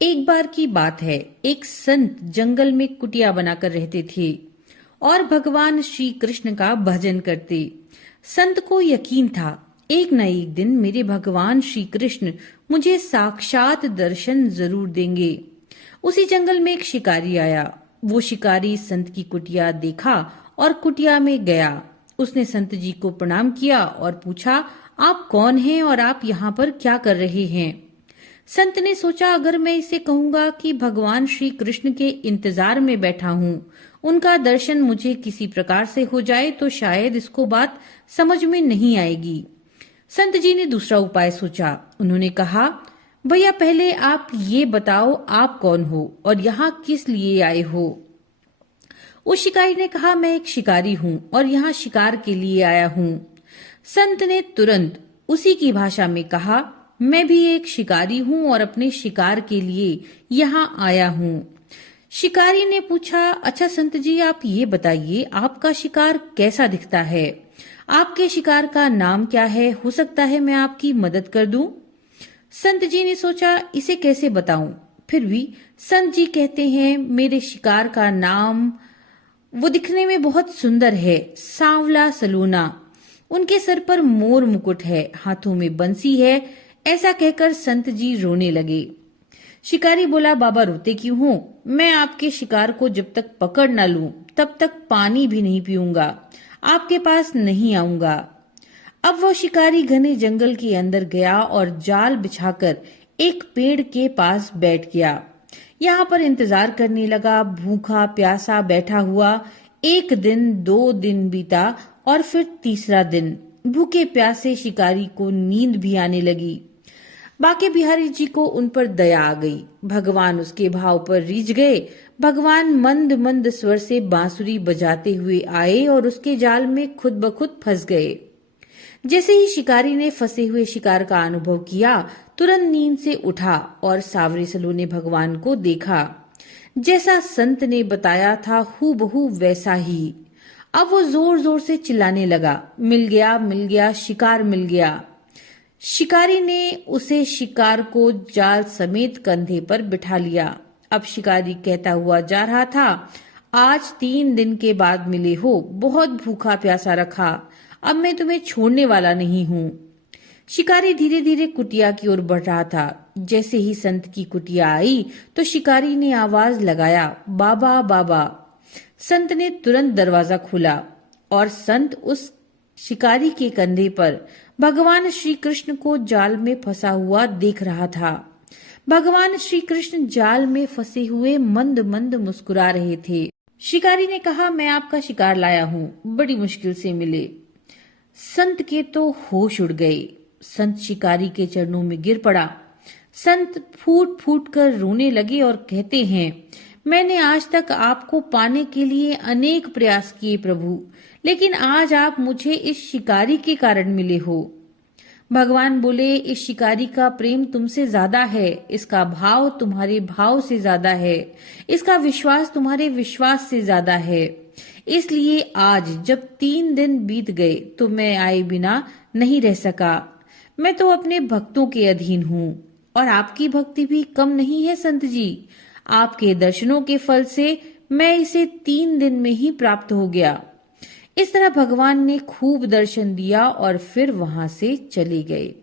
एक बार की बात है, एक संत जंगल में कुटिया बनाकर रहते थे और भगवान श्री कृष्ण का भजन करते। संत को यकीन था, एक न एक दिन मेरे भगवान श्री कृष्ण मुझे साक्षात दर्शन जरूर देंगे। उसी जंगल में एक शिकारी आया। वो शिकारी संत की कुटिया देखा और कुटिया में गया। उसने संत जी को प्रणाम किया और पूछा, आप कौन हैं और आप यहाँ पर क्या कर रहे हैं? संत ने सोचा, अगर मैं इसे कहूंगा कि भगवान श्री कृष्ण के इंतजार में बैठा हूँ, उनका दर्शन मुझे किसी प्रकार से हो जाए तो शायद इसको बात समझ में नहीं आएगी। संत जी ने दूसरा उपाय सोचा। उन्होंने कहा, भैया पहले आप ये बताओ, आप कौन हो और यहाँ किस लिए आए हो? उस शिकारी ने कहा, मैं एक शिकारी हूँ और यहाँ शिकार के लिए आया हूँ। संत ने तुरंत उसी की भाषा में कहा, मैं भी एक शिकारी हूँ और अपने शिकार के लिए यहाँ आया हूँ। शिकारी ने पूछा, अच्छा संत जी, आप ये बताइए, आपका शिकार कैसा दिखता है? आपके शिकार का नाम क्या है? हो सकता है मैं आपकी मदद कर दूं। संत जी ने सोचा, इसे कैसे बताऊं? फिर भी संत जी कहते हैं, मेरे शिकार का नाम, वो दिखने में बहुत सुंदर है, सांवला सलूना। उनके सर पर मोर मुकुट है, हाथों में बंसी है। ऐसा कहकर संत जी रोने लगे। शिकारी बोला, बाबा रोते क्यों हो? मैं आपके शिकार को जब तक पकड़ न लूं तब तक पानी भी नहीं पीऊंगा, आपके पास नहीं आऊंगा। अब वो शिकारी घने जंगल के अंदर गया और जाल बिछाकर एक पेड़ के पास बैठ गया। यहाँ पर इंतजार करने लगा, भूखा प्यासा बैठा हुआ। एक दिन, 2 दिन बीता और फिर तीसरा दिन। भूखे प्यासे शिकारी को नींद भी आने लगी। बाके बिहारी जी को उन पर दया आ गई। भगवान उसके भाव पर रीझ गए। भगवान मंद मंद स्वर से बांसुरी बजाते हुए आए और उसके जाल में खुद ब खुद फंस गए। जैसे ही शिकारी ने फंसे हुए शिकार का अनुभव किया, तुरंत नींद से उठा और सावरे सलूने भगवान को देखा। जैसा संत ने बताया था, हूबहू वैसा ही। अब वो जोर जोर से चिल्लाने लगा, मिल गया, मिल गया, शिकार मिल गया। शिकारी ने उसे शिकार को जाल समेत कंधे पर बिठा लिया। अब शिकारी कहता हुआ जा रहा था, आज 3 दिन के बाद मिले हो, बहुत भूखा प्यासा रखा, अब मैं तुम्हें छोड़ने वाला नहीं हूँ। शिकारी धीरे धीरे कुटिया की ओर बढ़ रहा था। जैसे ही संत की कुटिया आई तो शिकारी ने आवाज लगाया, बाबा बाबा। संत ने तुरंत दरवाजा खोला और संत उस शिकारी के कंधे पर भगवान श्री कृष्ण को जाल में फंसा हुआ देख रहा था। भगवान श्री कृष्ण जाल में फंसे हुए मंद मंद मुस्कुरा रहे थे। शिकारी ने कहा, मैं आपका शिकार लाया हूँ, बड़ी मुश्किल से मिले। संत के तो होश उड़ गए। संत शिकारी के चरणों में गिर पड़ा। संत फूट फूट कर रोने लगे और कहते हैं, मैंने आज तक आपको पाने के लिए अनेक प्रयास किए प्रभु, लेकिन आज आप मुझे इस शिकारी के कारण मिले हो। भगवान बोले, इस शिकारी का प्रेम तुमसे ज्यादा है, इसका भाव तुम्हारे भाव से ज्यादा है, इसका विश्वास तुम्हारे विश्वास से ज्यादा है। इसलिए आज जब 3 दिन बीत गए तो मैं आए बिना नहीं रह सका। मैं तो अपने भक्तों के अधीन हूँ और आपकी भक्ति भी कम नहीं है संत जी। आपके दर्शनों के फल से मैं इसे 3 दिन में ही प्राप्त हो गया। इस तरह भगवान ने खूब दर्शन दिया और फिर वहां से चले गए।